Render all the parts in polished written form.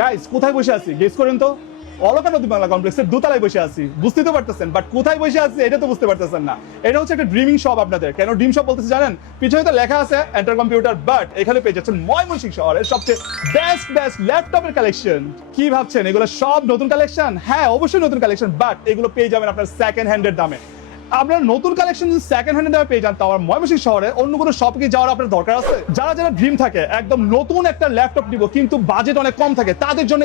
Guys কোথায় বসে আছি গেস করেন তো। অলকা নদী বাংলা কমপ্লেক্সের দোতলায় বসে আছি, বুঝতে তো পারতেছেন, বাট কোথায় বসে আছি এটা তো বুঝতে পারতেছেন না। এটা হচ্ছে একটা ড্রিমিং শপ আপনাদের। কেন ড্রিম শপ বলতেছি জানেন? পিছনে তো লেখা আছে এন্টার কম্পিউটার, বাট এখানে পেয়ে যাচ্ছেন ময়মনসিংহ শহরের সবচেয়ে বেস্ট ল্যাপটপের কালেকশন। কি ভাবছেন এগুলো সব নতুন কালেকশন? হ্যাঁ অবশ্যই নতুন কালেকশন, বাট এগুলো পেয়ে যাবেন আপনার সেকেন্ড হ্যান্ডের দামে। আপনার নতুন কালেকশন যদি সেকেন্ড হ্যান্ডে দামে পেয়ে যান, তাও ময়মনসিংহ শহরে অন্য কোনো শপে কি যাওয়ার আপনার দরকার আছে? যারা যারা ড্রিম থাকে একদম নতুন একটা ল্যাপটপ নিব কিন্তু বাজেট অনেক কম থাকে, তাদের জন্য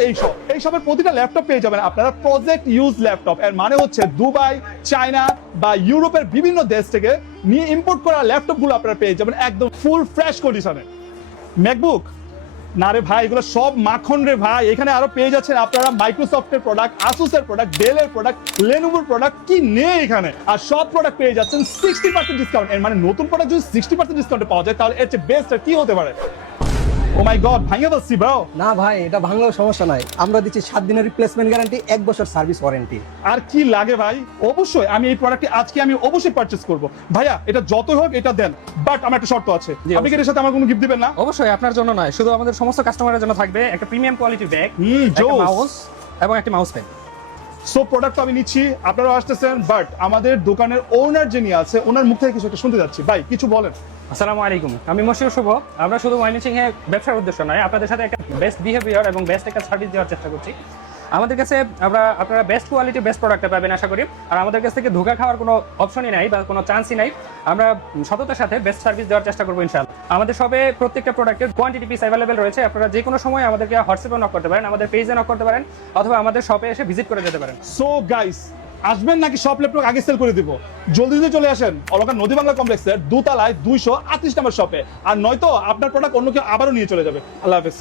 এই শপের প্রতিটা ল্যাপটপ পেয়ে যাবেন আপনারা প্রজেক্ট ইউজ ল্যাপটপ। এর মানে হচ্ছে দুবাই, চায়না বা ইউরোপের বিভিন্ন দেশ থেকে নিয়ে ইম্পোর্ট করা ল্যাপটপ গুলো আপনারা পেয়ে যাবেন একদম ফুল ফ্রেশ কন্ডিশনে। ম্যাকবুক না রে ভাই, এগুলো সব মাখন রে ভাই। এখানে আরো পেয়ে যাচ্ছেন আপনারা মাইক্রোসফটের প্রোডাক্ট, আসুসের প্রোডাক্ট, ডেলের প্রোডাক্ট, লেনোভোর প্রোডাক্ট, কি নেই এখানে। আর সব প্রোডাক্ট পেয়ে যাচ্ছেন 60% ডিসকাউন্ট। এর মানে নতুন প্রোডাক্ট যদি 60% ডিসকাউন্টে পাওয়া যায় তাহলে এর চেয়ে বেস্ট আর কি হতে পারে? ও মাই গড, ভাঙে বলছি ব্রো। না ভাই, এটা ভাঙলেও সমস্যা নাই, আমরা দিচ্ছি 7 দিনের রিপ্লেসমেন্ট গ্যারান্টি, 1 বছর সার্ভিস ওয়ারেন্টি। আর কি লাগে ভাই? অবশ্যই আমি এই প্রোডাক্টটি আজকে আমি অবশ্যই পারচেজ করব। ভাইয়া এটা যতই হোক এটা দেন, বাট আমার একটা শর্ত আছে। আপনি কি এর সাথে আমার কোনো গিফট দিবেন না? অবশ্যই আপনার জন্য নয়, শুধু আমাদের সমস্ত কাস্টমারের জন্য থাকবে একটা প্রিমিয়াম কোয়ালিটির ব্যাগ, একটা জোস। মাউস এবং একটা মাউস প্যাড। সো প্রোডাক্ট তো আমি নিচ্ছি, আপনারাও আসতেছেন, বাট আমাদের দোকানের ওনার যিনি আছে ওনার মুখ থেকে কিছু একটা শুনতে যাচ্ছি। ভাই কিছু বলেন। আসসালামু আলাইকুম, আমি মশিউর শুভ। আমরা শুধু ময়মনসিংহে ব্যবসার উদ্দেশ্য নয়, আপনাদের সাথে একটা বেস্ট বিহেভিয়ার এবং বেস্ট একটা সার্ভিস দেওয়ার চেষ্টা করছি। আমাদের কাছে আপনারা বেস্ট কোয়ালিটি বেস্ট প্রোডাক্টটা পাবেন আশা করি। আর আমাদের কাছ থেকে ধোঁকা খাওয়ার কোনো অপশনই নাই বা কোনো চান্সই নাই। আমরা সততার সাথে বেস্ট সার্ভিস দেওয়ার চেষ্টা করবো ইনশাআল্লাহ। আমাদের সবে প্রত্যেকটা প্রোডাক্টের কোয়ান্টিটি পিস অ্যাভেলেবেল রয়েছে। আপনারা যে কোনো সময় আমাদেরকে হোয়াটসঅ্যাপে নক করতে পারেন, আমাদের পেজে নক করতে পারেন, অথবা আমাদের শপে এসে ভিজিট করে যেতে পারেন। সো গাইস, আসবেন নাকি সব ল্যাপটপ আগে সেল করে দিব? জলদি চলে আসেন অলকা নদী বাংলা কমপ্লেক্সের দোতলায় 238 নম্বর শপে। আর নয়তো আপনার প্রোডাক্ট অন্য কেউ আবারও নিয়ে চলে যাবে। আল্লাহ হাফেজ।